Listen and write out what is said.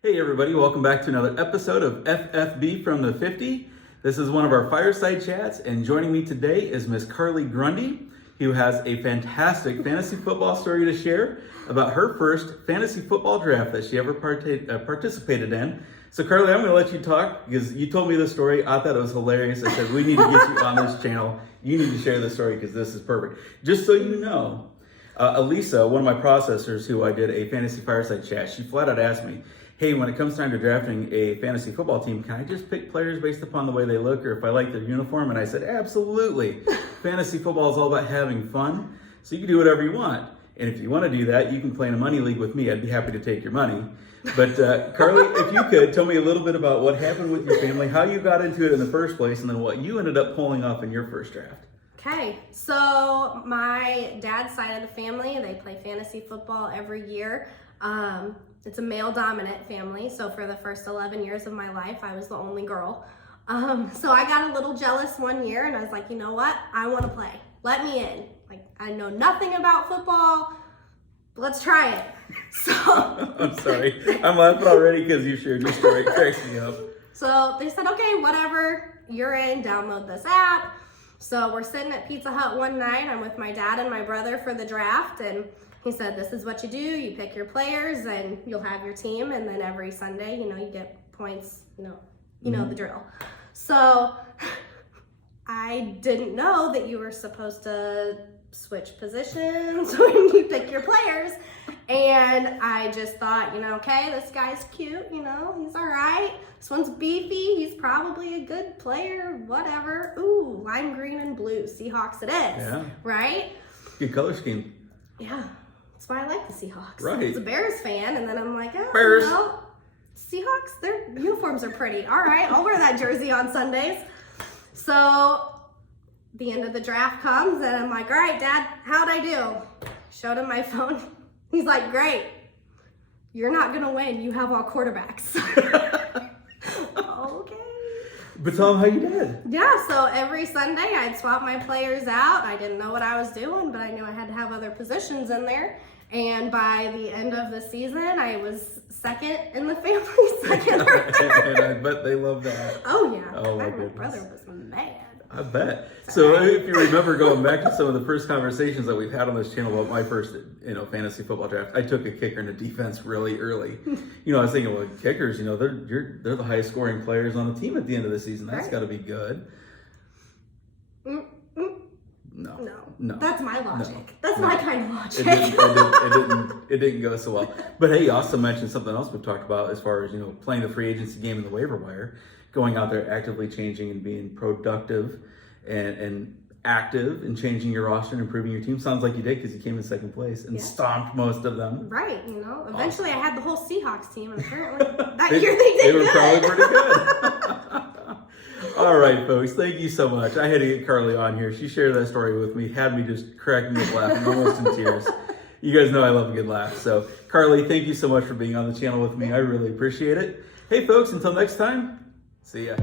Hey everybody, welcome back to another episode of FFB from the 50. This is one of our Fireside Chats, and joining me today is Miss Karlie Grundy, who has a fantastic fantasy football story to share about her first fantasy football draft that she ever participated in. So Karlie, I'm going to let you talk because you told me the story. I thought it was hilarious. I said, we need to get you on this channel. You need to share the story because this is perfect. Just so you know, Elisa, one of my processors who I did a fantasy Fireside Chat, she flat out asked me, hey, when it comes time to drafting a fantasy football team, can I just pick players based upon the way they look or if I like their uniform? And I said, absolutely. Fantasy football is all about having fun, so you can do whatever you want. And if you want to do that, you can play in a money league with me. I'd be happy to take your money. But Karlie, if you could, tell me a little bit about what happened with your family, how you got into it in the first place, and then what you ended up pulling off in your first draft. Okay, so my dad's side of the family, they play fantasy football every year. It's a male-dominant family, so for the first 11 years of my life, I was the only girl. So I got a little jealous one year, and I was like, you know what? I want to play. Let me in. Like, I know nothing about football. Let's try it. So I'm sorry. I'm laughing already because you shared your story. It cracks me up. So they said, okay, whatever. You're in. Download this app. So we're sitting at Pizza Hut one night. I'm with my dad and my brother for the draft, and he said, this is what you do. You pick your players and you'll have your team. And then every Sunday, you get points, you know the drill. So I didn't know that you were supposed to switch positions when you pick your players. And I just thought, okay, this guy's cute, he's all right. This one's beefy. He's probably a good player, whatever. Ooh, lime green and blue. Seahawks it is. Yeah. Right? Good color scheme. Yeah. That's why I like the Seahawks. Right. I was a Bears fan, and then I'm like, oh, Bears. Seahawks, their uniforms are pretty. All right, I'll wear that jersey on Sundays. So the end of the draft comes, and I'm like, all right, Dad, how'd I do? Showed him my phone. He's like, great. You're not going to win. You have all quarterbacks. Okay. But tell them how you did. Yeah, so every Sunday I'd swap my players out. I didn't know what I was doing, but I knew I had to have other positions in there. And by the end of the season, I was second in the family, second or third. And I bet they love that. Oh, yeah. Oh, my My goodness. brother was mad. I bet. So if you remember going back to some of the first conversations that we've had on this channel about my first, fantasy football draft, I took a kicker in a defense really early. I was thinking, well, kickers, they're the highest scoring players on the team at the end of the season. That's got to be good. No. That's my logic. No. That's my kind of logic. It didn't go so well. But hey, you also mentioned something else we've talked about as far as, playing the free agency game in the waiver wire, going out there actively changing and being productive and active and changing your roster and improving your team. Sounds like you did because you came in second place and stomped most of them. Right, eventually I had the whole Seahawks team, and apparently that year they did They were good. probably pretty good. All right, folks, thank you so much. I had to get Karlie on here. She shared that story with me, had me just cracking up laughing, almost in tears. You guys know I love a good laugh. So, Karlie, thank you so much for being on the channel with me. I really appreciate it. Hey, folks, until next time, see ya.